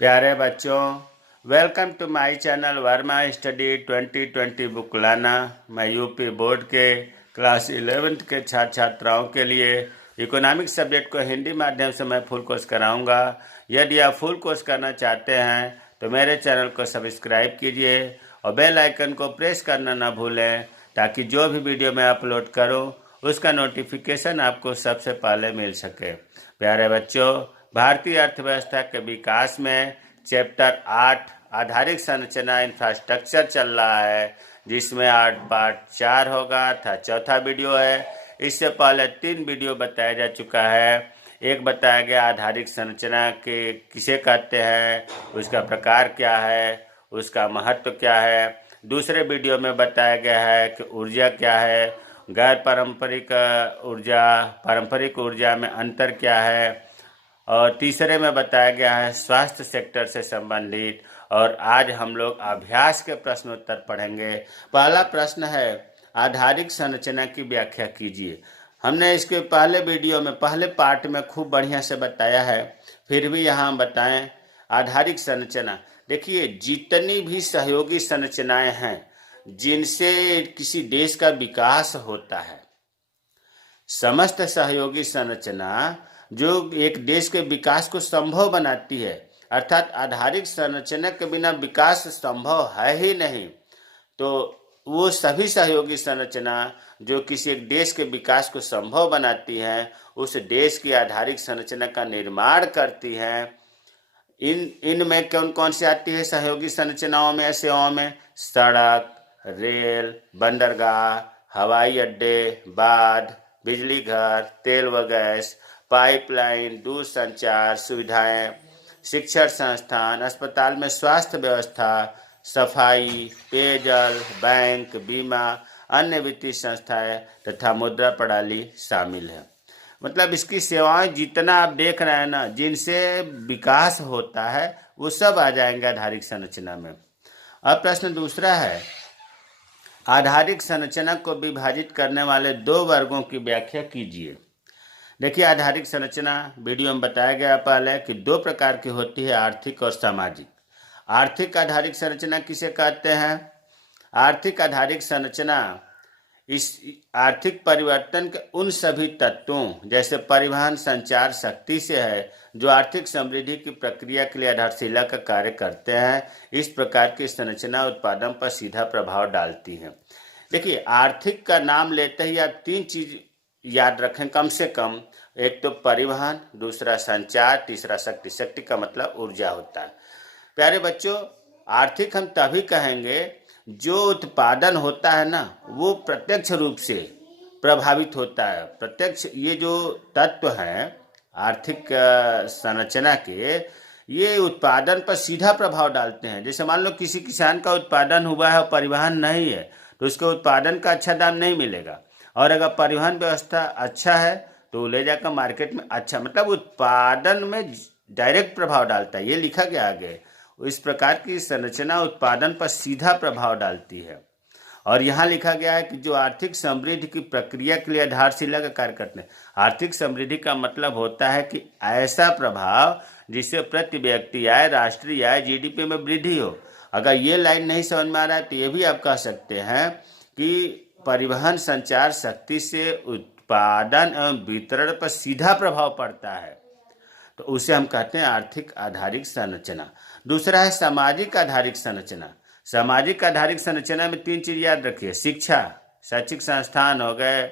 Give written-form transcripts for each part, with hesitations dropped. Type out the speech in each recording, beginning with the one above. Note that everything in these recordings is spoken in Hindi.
प्यारे बच्चों, welcome to my channel Verma study 2020 book लाना। मैं यूपी बोर्ड के क्लास 11th के छात्र छात्राओं के लिए इकोनॉमिक्स सब्जेक्ट को हिंदी माध्यम से मैं फुल कोर्स कराऊंगा। यदि आप फुल कोर्स करना चाहते हैं तो मेरे चैनल को सब्सक्राइब कीजिए और बेल आइकन को प्रेस करना ना भूलें, ताकि जो भी वीडियो मैं अपलोड करूं उसका नोटिफिकेशन आपको सबसे पहले मिल सके। प्यारे बच्चों, भारतीय अर्थव्यवस्था के विकास में चैप्टर 8 आधारिक संरचना इंफ्रास्ट्रक्चर चल रहा है, जिसमें 8 पार्ट 4 होगा था चौथा वीडियो है। इससे पहले 3 वीडियो बताया जा चुका है। एक बताया गया आधारिक संरचना के किसे कहते हैं, उसका प्रकार क्या है, उसका महत्व क्या है। दूसरे वीडियो में बताया गया है कि ऊर्जा क्या है, गैर पारंपरिक ऊर्जा, पारंपरिक ऊर्जा में अंतर क्या है, और तीसरे में बताया गया है स्वास्थ्य सेक्टर से संबंधित। और आज हम लोग अभ्यास के प्रश्नोत्तर पढ़ेंगे। पहला प्रश्न है, आधारिक संरचना की व्याख्या कीजिए। हमने इसके पहले वीडियो में पहले पार्ट में खूब बढ़िया से बताया है, फिर भी यहाँ हम बताएं। आधारिक संरचना, देखिए जितनी भी सहयोगी संरचनाएं हैं जिनसे किसी देश का विकास होता है, समस्त सहयोगी संरचना जो एक देश के विकास को संभव बनाती है, अर्थात आधारिक संरचना के बिना विकास संभव है ही नहीं। तो वो सभी सहयोगी संरचना जो किसी एक देश के विकास को संभव बनाती हैं, उस देश की आधारिक संरचना का निर्माण करती हैं। इनमें कौन कौन सी आती है सहयोगी संरचनाओं में, सेवाओं में? सड़क, रेल, बंदरगाह, हवाई अड्डे, बांध, बिजली घर, तेल व गैस, पाइपलाइन, दूरसंचार सुविधाएं, शिक्षण संस्थान, अस्पताल में स्वास्थ्य व्यवस्था, सफाई, पेयजल, बैंक, बीमा, अन्य वित्तीय संस्थाएं तथा मुद्रा प्रणाली शामिल है। मतलब इसकी सेवाएं जितना आप देख रहे हैं ना, जिनसे विकास होता है, वो सब आ जाएंगे आधारिक संरचना में। अब प्रश्न दूसरा है, आधारिक संरचना को विभाजित करने वाले 2 वर्गों की व्याख्या कीजिए। देखिए, आधारिक संरचना वीडियो में बताया गया पहले कि 2 प्रकार की होती है, आर्थिक और सामाजिक। आर्थिक आधारिक संरचना किसे कहते हैं? आर्थिक आधारिक संरचना इस आर्थिक परिवर्तन के उन सभी तत्वों जैसे परिवहन, संचार, शक्ति से है जो आर्थिक समृद्धि की प्रक्रिया के लिए आधारशिला का कार्य करते हैं। इस प्रकार की संरचना उत्पादन पर सीधा प्रभाव डालती है। देखिए, आर्थिक का नाम लेते ही आप 3 चीज याद रखें कम से कम। एक तो परिवहन, दूसरा संचार, तीसरा शक्ति। शक्ति का मतलब ऊर्जा होता है। प्यारे बच्चों, आर्थिक हम तभी कहेंगे जो उत्पादन होता है ना, वो प्रत्यक्ष रूप से प्रभावित होता है। प्रत्यक्ष, ये जो तत्व हैं आर्थिक संरचना के, ये उत्पादन पर सीधा प्रभाव डालते हैं। जैसे मान लो किसी किसान का उत्पादन हुआ है और परिवहन नहीं है, तो उसके उत्पादन का अच्छा दाम नहीं मिलेगा। और अगर परिवहन व्यवस्था अच्छा है तो ले जाकर मार्केट में अच्छा, मतलब उत्पादन में डायरेक्ट प्रभाव डालता है। ये लिखा गया आगे। इस प्रकार की संरचना उत्पादन पर सीधा प्रभाव डालती है। और यहाँ लिखा गया है कि जो आर्थिक समृद्धि की प्रक्रिया के लिए आधारशिला का कार्य करते हैं। आर्थिक समृद्धि का मतलब होता है कि ऐसा प्रभाव जिससे प्रति व्यक्ति आय, राष्ट्रीय आय, जीडीपी में वृद्धि हो। अगर ये लाइन नहीं समझ में आ रहा है तो ये भी आप कह सकते हैं कि परिवहन, संचार, शक्ति से उत्पादन एवं वितरण पर सीधा प्रभाव पड़ता है, तो उसे हम कहते हैं आर्थिक आधारिक संरचना। दूसरा है सामाजिक आधारिक संरचना। सामाजिक आधारिक संरचना में 3 चीज याद रखिए। शिक्षा, शैक्षिक संस्थान हो गए,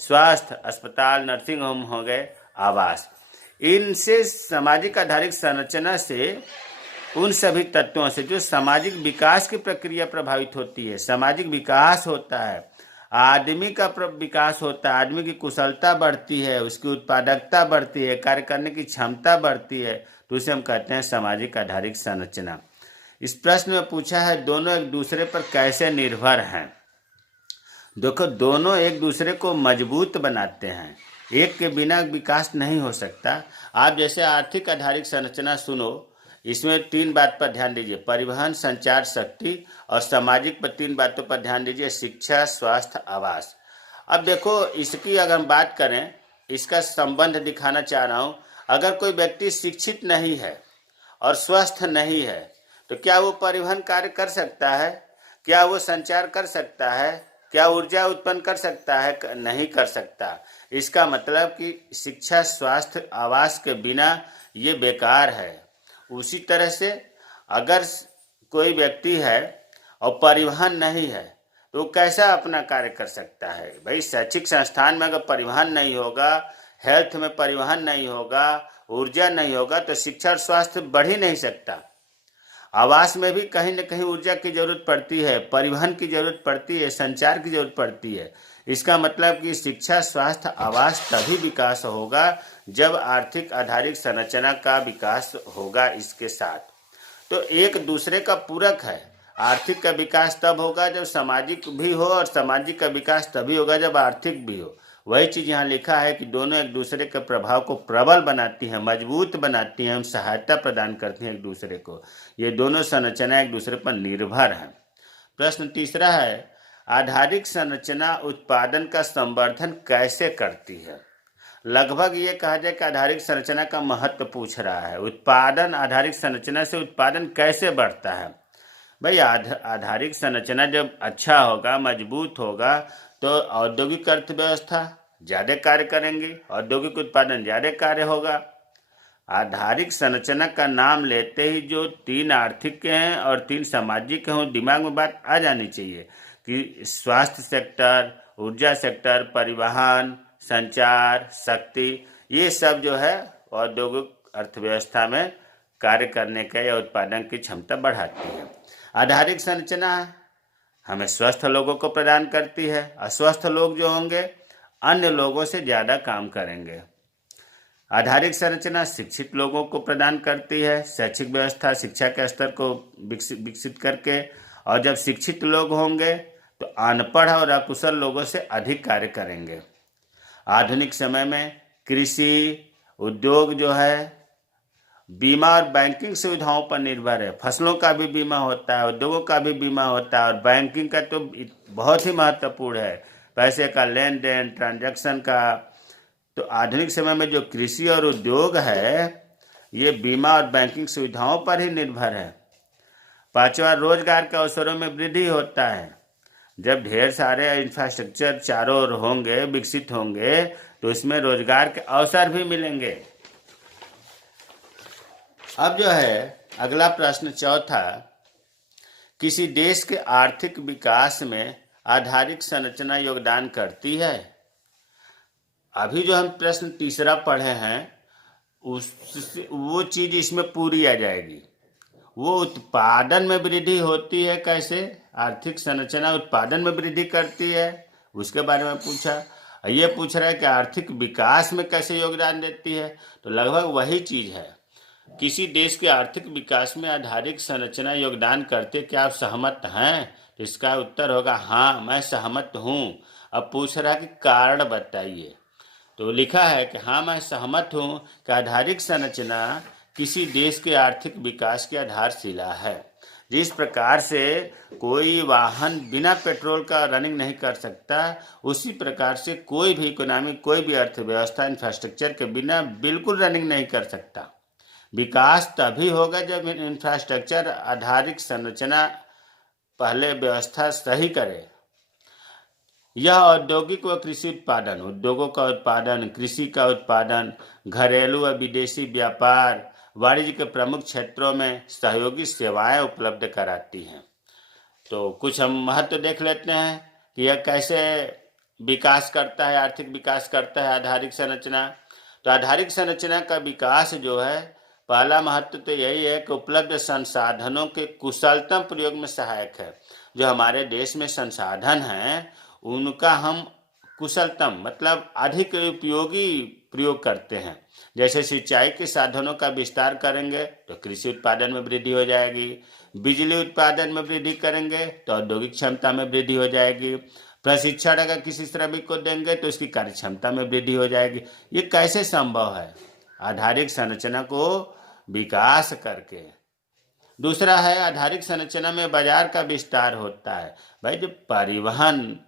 स्वास्थ्य, अस्पताल, नर्सिंग होम हो गए, आवास। इनसे सामाजिक आधारिक संरचना से उन सभी तत्वों से जो सामाजिक विकास की प्रक्रिया प्रभावित होती है। सामाजिक विकास होता है, आदमी का विकास होता है, आदमी की कुशलता बढ़ती है, उसकी उत्पादकता बढ़ती है, कार्य करने की क्षमता बढ़ती है, तो उसे हम कहते हैं सामाजिक आधारिक संरचना। इस प्रश्न में पूछा है दोनों एक दूसरे पर कैसे निर्भर हैं। देखो, दोनों एक दूसरे को मजबूत बनाते हैं, एक के बिना विकास नहीं हो सकता। आप जैसे आर्थिक आधारिक संरचना सुनो, इसमें 3 बात पर ध्यान दीजिए, परिवहन, संचार, शक्ति, और सामाजिक पर 3 बातों पर ध्यान दीजिए, शिक्षा, स्वास्थ्य, आवास। अब देखो, इसकी अगर हम बात करें, इसका संबंध दिखाना चाह रहा हूँ। अगर कोई व्यक्ति शिक्षित नहीं है और स्वस्थ नहीं है तो क्या वो परिवहन कार्य कर सकता है? क्या वो संचार कर सकता है? क्या ऊर्जा उत्पन्न कर सकता है? नहीं कर सकता। इसका मतलब कि शिक्षा, स्वास्थ्य, आवास के बिना ये बेकार है। उसी तरह से अगर कोई व्यक्ति है और परिवहन नहीं है तो वो कैसा अपना कार्य कर सकता है? भाई शैक्षिक संस्थान में अगर परिवहन नहीं होगा, हेल्थ में परिवहन नहीं होगा, ऊर्जा नहीं होगा तो शिक्षा और स्वास्थ्य बढ़ ही नहीं सकता। आवास में भी कहीं न कहीं ऊर्जा की जरूरत पड़ती है, परिवहन की जरूरत पड़ती है, संचार की जरूरत पड़ती है। इसका मतलब कि शिक्षा, स्वास्थ्य, आवास तभी विकास होगा जब आर्थिक आधारिक संरचना का विकास होगा इसके साथ। तो एक दूसरे का पूरक है। आर्थिक का विकास तब होगा जब सामाजिक भी हो और सामाजिक का विकास तभी होगा जब आर्थिक भी हो। वही चीज़ यहाँ लिखा है कि दोनों एक दूसरे के प्रभाव को प्रबल बनाती हैं, मजबूत बनाती हैं, हम सहायता प्रदान करते हैं एक दूसरे को। ये दोनों संरचना एक दूसरे पर निर्भर हैं। प्रश्न तीसरा है, आधारिक संरचना उत्पादन का संवर्धन कैसे करती है? लगभग ये कहा जाए कि आधारिक संरचना का महत्व पूछ रहा है। उत्पादन आधारिक संरचना से उत्पादन कैसे बढ़ता है? भाई आधारिक संरचना जब अच्छा होगा, मजबूत होगा तो औद्योगिक अर्थव्यवस्था ज़्यादा कार्य करेंगी, औद्योगिक उत्पादन ज़्यादा कार्य होगा। आधारिक संरचना का नाम लेते ही जो 3 आर्थिक के हैं और 3 सामाजिक के हों, दिमाग में बात आ जानी चाहिए कि स्वास्थ्य सेक्टर, ऊर्जा सेक्टर, परिवहन, संचार, शक्ति, ये सब जो है औद्योगिक अर्थव्यवस्था में कार्य करने का या उत्पादन की क्षमता बढ़ाती है। आधारिक संरचना हमें स्वस्थ लोगों को प्रदान करती है। अस्वस्थ लोग जो होंगे अन्य लोगों से ज़्यादा काम करेंगे। आधारिक संरचना शिक्षित लोगों को प्रदान करती है। शैक्षिक व्यवस्था शिक्षा के स्तर को विकसित करके, और जब शिक्षित लोग होंगे तो अनपढ़ और अकुशल लोगों से अधिक कार्य करेंगे। आधुनिक समय में कृषि उद्योग जो है बीमा और बैंकिंग सुविधाओं पर निर्भर है। फसलों का भी बीमा होता है, उद्योगों का भी बीमा होता है, और बैंकिंग का तो बहुत ही महत्वपूर्ण है, पैसे का लेन देन, ट्रांजैक्शन का। तो आधुनिक समय में जो कृषि और उद्योग है ये बीमा और बैंकिंग सुविधाओं पर ही निर्भर है। पांचवा, रोजगार के अवसरों में वृद्धि होता है। जब ढेर सारे इंफ्रास्ट्रक्चर चारों ओर होंगे, विकसित होंगे, तो इसमें रोजगार के अवसर भी मिलेंगे। अब जो है अगला प्रश्न चौथा, किसी देश के आर्थिक विकास में आधारिक संरचना योगदान करती है? अभी जो हम प्रश्न तीसरा पढ़े हैं वो चीज इसमें पूरी आ जाएगी। वो उत्पादन में वृद्धि होती है कैसे? आर्थिक संरचना उत्पादन में वृद्धि करती है, उसके बारे में पूछा। ये पूछ रहा है कि आर्थिक विकास में कैसे योगदान देती है, तो लगभग वही चीज है। किसी देश के आर्थिक विकास में आधारिक संरचना योगदान करते, क्या आप सहमत हैं? तो इसका उत्तर होगा हाँ, मैं सहमत हूँ। अब पूछ रहा है कि कारण बताइए, तो लिखा है कि हाँ, मैं सहमत हूँ कि आधारिक संरचना किसी देश के आर्थिक विकास की आधारशिला है। जिस प्रकार से कोई वाहन बिना पेट्रोल का रनिंग नहीं कर सकता, उसी प्रकार से कोई भी इकोनॉमी, कोई भी अर्थव्यवस्था इंफ्रास्ट्रक्चर के बिना बिल्कुल रनिंग नहीं कर सकता। विकास तभी होगा जब इंफ्रास्ट्रक्चर आधारिक संरचना पहले व्यवस्था सही करे। यह औद्योगिक व कृषि उत्पादन, उद्योगों का उत्पादन, कृषि का उत्पादन, घरेलू व विदेशी व्यापार, वाणिज्य के प्रमुख क्षेत्रों में सहयोगी सेवाएं उपलब्ध कराती हैं। तो कुछ हम महत्व देख लेते हैं कि यह कैसे विकास करता है, आर्थिक विकास करता है आधारिक संरचना। तो आधारिक संरचना का विकास जो है, पहला महत्व तो यही है कि उपलब्ध संसाधनों के कुशलतम प्रयोग में सहायक है। जो हमारे देश में संसाधन हैं उनका हम कुशलतम मतलब अधिक उपयोगी प्रयोग करते हैं। जैसे सिंचाई के साधनों का विस्तार करेंगे तो कृषि उत्पादन में वृद्धि हो जाएगी, बिजली उत्पादन में वृद्धि करेंगे तो औद्योगिक क्षमता में वृद्धि हो जाएगी, प्रशिक्षण अगर किसी श्रमिक को देंगे तो इसकी कार्य क्षमता में वृद्धि हो जाएगी। ये कैसे संभव है? आधारिक संरचना को विकास करके। दूसरा है, आधारिक संरचना में बाजार का विस्तार होता है। भाई जब परिवहन,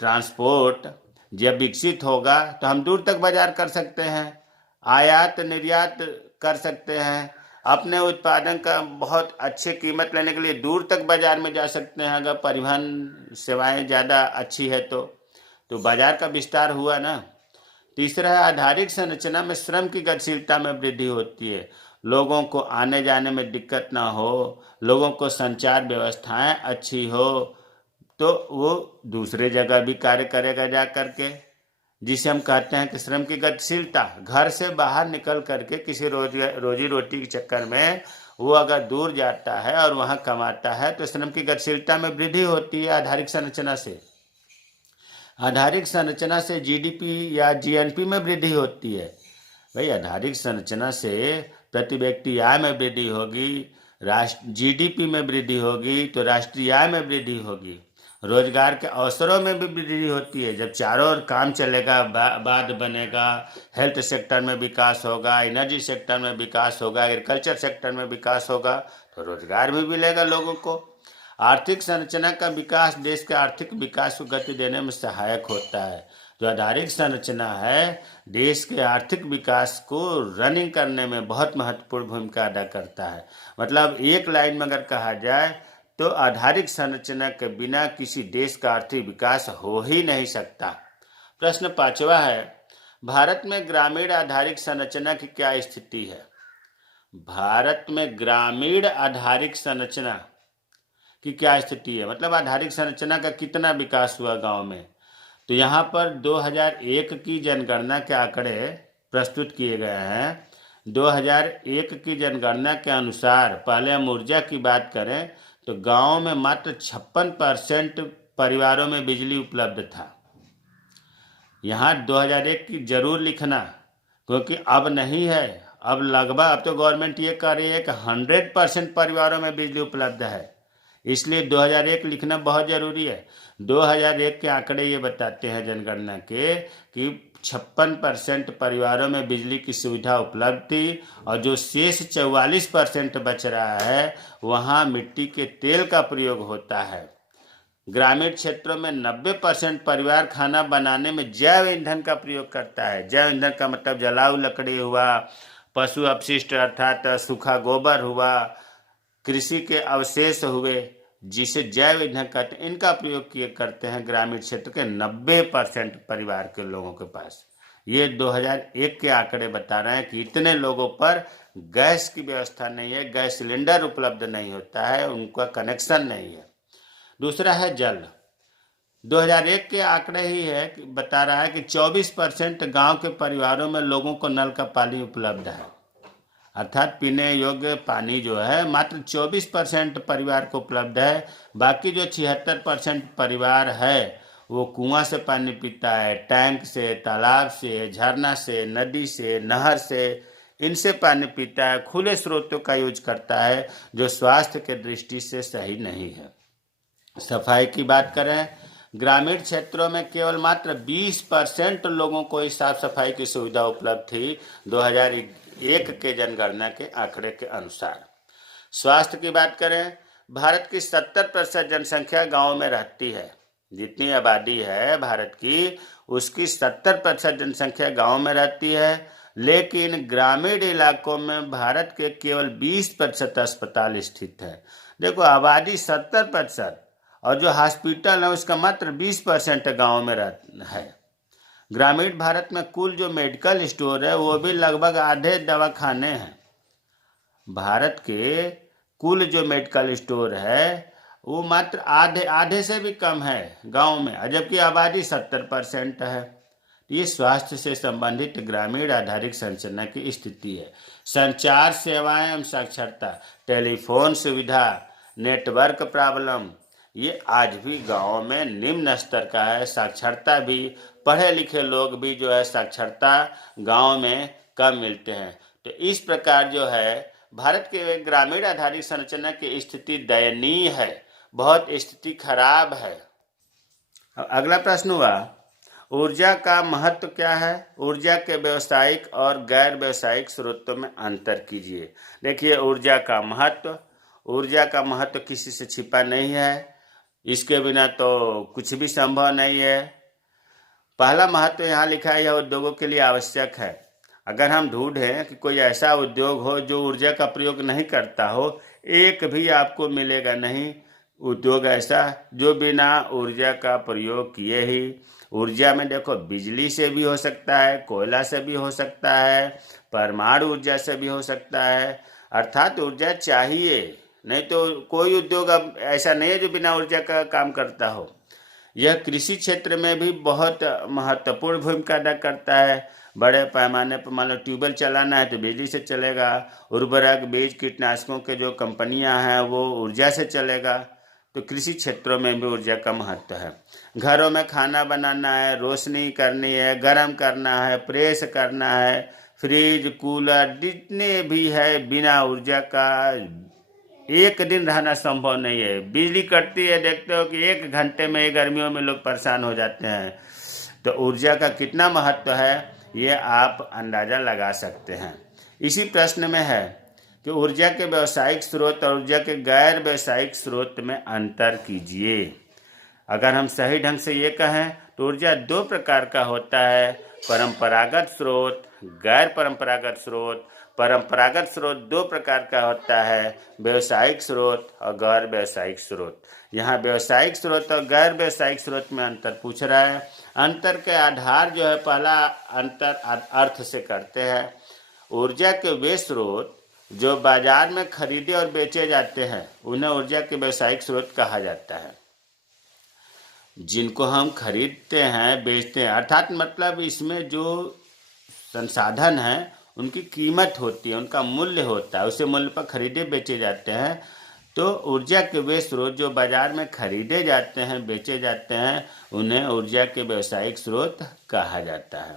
ट्रांसपोर्ट जब विकसित होगा तो हम दूर तक बाजार कर सकते हैं, आयात निर्यात कर सकते हैं, अपने उत्पादन का बहुत अच्छी कीमत लेने के लिए दूर तक बाजार में जा सकते हैं, अगर परिवहन सेवाएं ज़्यादा अच्छी है तो बाजार का विस्तार हुआ ना। तीसरा है आधारिक संरचना में श्रम की गतिशीलता में वृद्धि होती है, लोगों को आने जाने में दिक्कत ना हो, लोगों को संचार व्यवस्थाएं अच्छी हो, तो वो दूसरे जगह भी कार्य करेगा जा करके, जिसे हम कहते हैं कि श्रम की गतिशीलता। घर से बाहर निकल करके किसी रोजी रोटी के चक्कर में वो अगर दूर जाता है और वहाँ कमाता है तो श्रम की गतिशीलता में वृद्धि होती है आधारिक संरचना से। आधारिक संरचना से जीडीपी या जीएनपी में वृद्धि होती है। भाई आधारिक संरचना से प्रति व्यक्ति आय में वृद्धि होगी, जीडीपी में वृद्धि होगी तो राष्ट्रीय आय में वृद्धि होगी, रोजगार के अवसरों में भी वृद्धि होती है। जब चारों ओर काम चलेगा, बाद बनेगा, हेल्थ सेक्टर में विकास होगा, एनर्जी सेक्टर में विकास होगा, एग्रीकल्चर सेक्टर में विकास होगा तो रोजगार भी मिलेगा लोगों को। आर्थिक संरचना का विकास देश के आर्थिक विकास को गति देने में सहायक होता है। जो आधारिक संरचना है देश के आर्थिक विकास को रनिंग करने में बहुत महत्वपूर्ण भूमिका अदा करता है। मतलब एक लाइन में अगर कहा जाए तो आधारिक संरचना के बिना किसी देश का आर्थिक विकास हो ही नहीं सकता। प्रश्न 5वां है, भारत में ग्रामीण आधारिक संरचना की क्या स्थिति है? भारत में ग्रामीण आधारिक संरचना की क्या स्थिति है, मतलब आधारिक संरचना का कितना विकास हुआ गांव में। तो यहाँ पर 2001 की जनगणना के आंकड़े प्रस्तुत किए गए हैं। 2001 की जनगणना के अनुसार, पहले हम ऊर्जा की बात करें तो गांव में मात्र 56% परिवारों में बिजली उपलब्ध था। यहाँ 2001 की जरूर लिखना, क्योंकि अब नहीं है, अब लगभग, अब तो गवर्नमेंट ये कह रही है कि 100% परिवारों में बिजली उपलब्ध है, इसलिए 2001 लिखना बहुत जरूरी है। 2001 के आंकड़े ये बताते हैं जनगणना के कि 56% परिवारों में बिजली की सुविधा उपलब्ध थी, और जो शेष 44% बच रहा है वहाँ मिट्टी के तेल का प्रयोग होता है। ग्रामीण क्षेत्रों में 90% परिवार खाना बनाने में जैव ईंधन का प्रयोग करता है। जैव ईंधन का मतलब जलाऊ लकड़ी हुआ, पशु अपशिष्ट अर्थात सूखा गोबर हुआ, कृषि के अवशेष हुए, जिसे जैव ईंधन कहते हैं, इनका प्रयोग किए करते हैं ग्रामीण क्षेत्र के 90% परिवार के लोगों के पास। ये 2001 के आंकड़े बता रहे हैं कि इतने लोगों पर गैस की व्यवस्था नहीं है, गैस सिलेंडर उपलब्ध नहीं होता है, उनका कनेक्शन नहीं है। दूसरा है जल। 2001 के आंकड़े ही है कि बता रहा है कि 24% गांव के परिवारों में लोगों को नल का पानी उपलब्ध है, अर्थात पीने योग्य पानी जो है मात्र 24% परिवार को उपलब्ध है। बाकी जो 76% परिवार है वो कुआं से पानी पीता है, टैंक से, तालाब से, झरना से, नदी से, नहर से, इनसे पानी पीता है, खुले स्रोतों का यूज करता है, जो स्वास्थ्य के दृष्टि से सही नहीं है। सफाई की बात करें, ग्रामीण क्षेत्रों में केवल मात्र 20% लोगों को इस साफ सफाई की सुविधा उपलब्ध थी 2001 के जनगणना के आंकड़े के अनुसार। स्वास्थ्य की बात करें, भारत की 70% जनसंख्या गांव में रहती है। जितनी आबादी है भारत की, उसकी 70% जनसंख्या गांव में रहती है, लेकिन ग्रामीण इलाकों में भारत के केवल 20% अस्पताल स्थित है। देखो, आबादी 70% और जो हॉस्पिटल है उसका मात्र 20% गाँव में है। ग्रामीण भारत में कुल जो मेडिकल स्टोर है वो भी लगभग आधे दवाखाने हैं। भारत के कुल जो मेडिकल स्टोर है वो मात्र आधे से भी कम है गांव में, जबकि आबादी 70% है। ये स्वास्थ्य से संबंधित ग्रामीण आधारिक संरचना की स्थिति है। संचार सेवाएं एवं साक्षरता, टेलीफोन सुविधा, नेटवर्क प्रॉब्लम, ये आज भी गाँव में निम्न स्तर का है। साक्षरता भी, पढ़े लिखे लोग भी जो है साक्षरता गाँव में कम मिलते हैं। तो इस प्रकार जो है भारत के ग्रामीण आधारित संरचना की स्थिति दयनीय है, बहुत स्थिति खराब है। अगला प्रश्न हुआ, ऊर्जा का महत्व क्या है? ऊर्जा के व्यावसायिक और गैर व्यावसायिक स्रोतों में अंतर कीजिए। देखिए, ऊर्जा का महत्व किसी से छिपा नहीं है, इसके बिना तो कुछ भी संभव नहीं है। पहला महत्व यहाँ लिखा है, यह उद्योगों के लिए आवश्यक है। अगर हम ढूंढें कि कोई ऐसा उद्योग हो जो ऊर्जा का प्रयोग नहीं करता हो, एक भी आपको मिलेगा नहीं उद्योग ऐसा जो बिना ऊर्जा का प्रयोग किए ही। ऊर्जा में देखो, बिजली से भी हो सकता है, कोयला से भी हो सकता है, परमाणु ऊर्जा से भी हो सकता है, अर्थात ऊर्जा चाहिए। नहीं तो कोई उद्योग अब ऐसा नहीं है जो बिना ऊर्जा का काम करता हो। यह कृषि क्षेत्र में भी बहुत महत्वपूर्ण भूमिका अदा करता है। बड़े पैमाने पर मान लो ट्यूबवेल चलाना है तो बिजली से चलेगा। उर्वरक, बीज, कीटनाशकों के जो कंपनियां हैं वो ऊर्जा से चलेगा। तो कृषि क्षेत्रों में भी ऊर्जा का महत्व है। घरों में खाना बनाना है, रोशनी करनी है, गर्म करना है, प्रेस करना है, फ्रिज, कूलर जितने भी है, बिना ऊर्जा का एक दिन रहना संभव नहीं है। बिजली कटती है, देखते हो कि 1 घंटे में गर्मियों में लोग परेशान हो जाते हैं। तो ऊर्जा का कितना महत्व है ये आप अंदाज़ा लगा सकते हैं। इसी प्रश्न में है कि ऊर्जा के व्यावसायिक स्रोत और ऊर्जा के गैर व्यावसायिक स्रोत में अंतर कीजिए। अगर हम सही ढंग से ये कहें तो ऊर्जा 2 प्रकार का होता है, परंपरागत स्रोत, गैर परंपरागत स्रोत। परंपरागत स्रोत 2 प्रकार का होता है, व्यावसायिक स्रोत और गैर व्यावसायिक स्रोत। यहाँ व्यावसायिक स्रोत और गैर व्यावसायिक स्रोत में अंतर पूछ रहा है। अंतर के आधार जो है, पहला अंतर अर्थ से करते हैं। ऊर्जा के वे स्रोत जो बाजार में खरीदे और बेचे जाते हैं उन्हें ऊर्जा के व्यावसायिक स्रोत कहा जाता है। जिनको हम खरीदते हैं, बेचते हैं, अर्थात मतलब इसमें जो संसाधन है उनकी कीमत होती है, उनका मूल्य होता है, उसे मूल्य पर खरीदे बेचे जाते हैं। तो ऊर्जा के वे स्रोत जो बाजार में खरीदे जाते हैं, बेचे जाते हैं, उन्हें ऊर्जा के व्यावसायिक स्रोत कहा जाता है।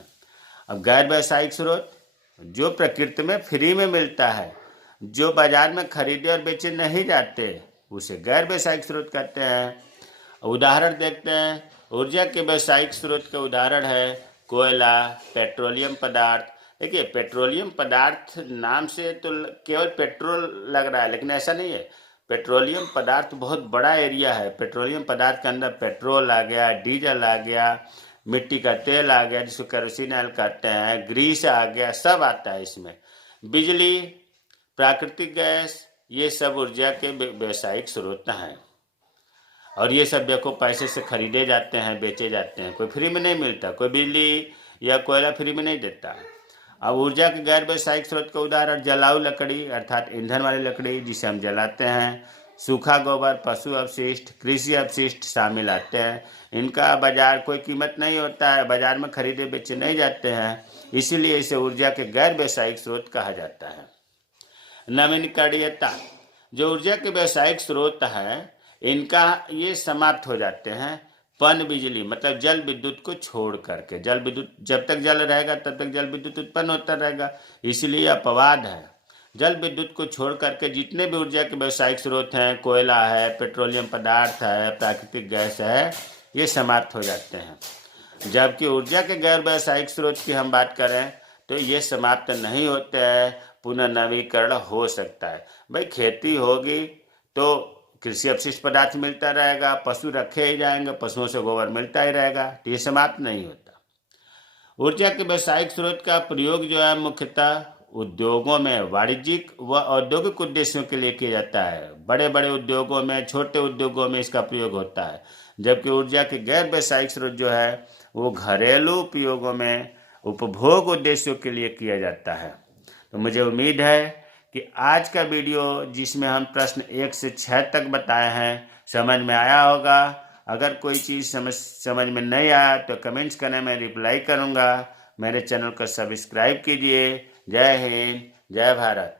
अब गैर व्यावसायिक स्रोत जो प्रकृति में फ्री में मिलता है, जो बाजार में खरीदे और बेचे नहीं जाते, उसे गैर व्यावसायिक स्रोत कहते हैं। उदाहरण देखते हैं। ऊर्जा के व्यावसायिक स्रोत का उदाहरण है कोयला, पेट्रोलियम पदार्थ। देखिए, पेट्रोलियम पदार्थ नाम से तो केवल पेट्रोल लग रहा है, लेकिन ऐसा नहीं है। पेट्रोलियम पदार्थ बहुत बड़ा एरिया है। पेट्रोलियम पदार्थ के अंदर पेट्रोल आ गया, डीजल आ गया, मिट्टी का तेल आ गया जिसको केरोसिन ऑयल कहते हैं, ग्रीस आ गया, सब आता है इसमें। बिजली, प्राकृतिक गैस, ये सब ऊर्जा के व्यावसायिक स्रोत हैं। और ये सब देखो पैसे से खरीदे जाते हैं, बेचे जाते हैं, कोई फ्री में नहीं मिलता। कोई बिजली या कोयला फ्री में नहीं देता। अब ऊर्जा के गैर व्यावसायिक स्रोत का उदाहरण जलाऊ लकड़ी अर्थात ईंधन वाली लकड़ी जिसे हम जलाते हैं, सूखा गोबर, पशु अपशिष्ट, कृषि अपशिष्ट शामिल आते हैं। इनका बाजार कोई कीमत नहीं होता है, बाजार में खरीदे बेचे नहीं जाते हैं, इसीलिए इसे ऊर्जा के गैर व्यावसायिक स्रोत कहा जाता है। नवीकरणीयता, जो ऊर्जा के व्यावसायिक स्रोत है इनका ये समाप्त हो जाते हैं पन बिजली मतलब जल विद्युत को छोड़ करके। जल विद्युत जब तक जल रहेगा तब तक जल विद्युत उत्पन्न होता रहेगा, इसलिए अपवाद है। जल विद्युत को छोड़ करके जितने भी ऊर्जा के व्यावसायिक स्रोत हैं, कोयला है, पेट्रोलियम पदार्थ है, प्राकृतिक गैस है, ये समाप्त हो जाते हैं। जबकि ऊर्जा के गैर व्यावसायिक स्रोत की हम बात करें तो ये समाप्त नहीं होते हैं, पुनर्नवीकरण हो सकता है। भाई खेती होगी तो कृषि अपशिष्ट पदार्थ मिलता रहेगा, पशु रखे ही जाएंगे, पशुओं से गोबर मिलता ही रहेगा, तो ये समाप्त नहीं होता। ऊर्जा के व्यावसायिक स्रोत का प्रयोग जो है मुख्यतः उद्योगों में वाणिज्यिक व औद्योगिक उद्देश्यों के लिए किया जाता है। बड़े बड़े उद्योगों में, छोटे उद्योगों में इसका प्रयोग होता है। जबकि ऊर्जा के गैर व्यावसायिक स्रोत जो है वो घरेलू उपयोगों में उपभोग उद्देश्यों के लिए किया जाता है। तो मुझे उम्मीद है कि आज का वीडियो जिसमें हम प्रश्न 1 से 6 तक बताए हैं समझ में आया होगा। अगर कोई चीज़ समझ में नहीं आया तो कमेंट्स करने में रिप्लाई करूँगा। मेरे चैनल को सब्सक्राइब कीजिए। जय हिंद, जय भारत।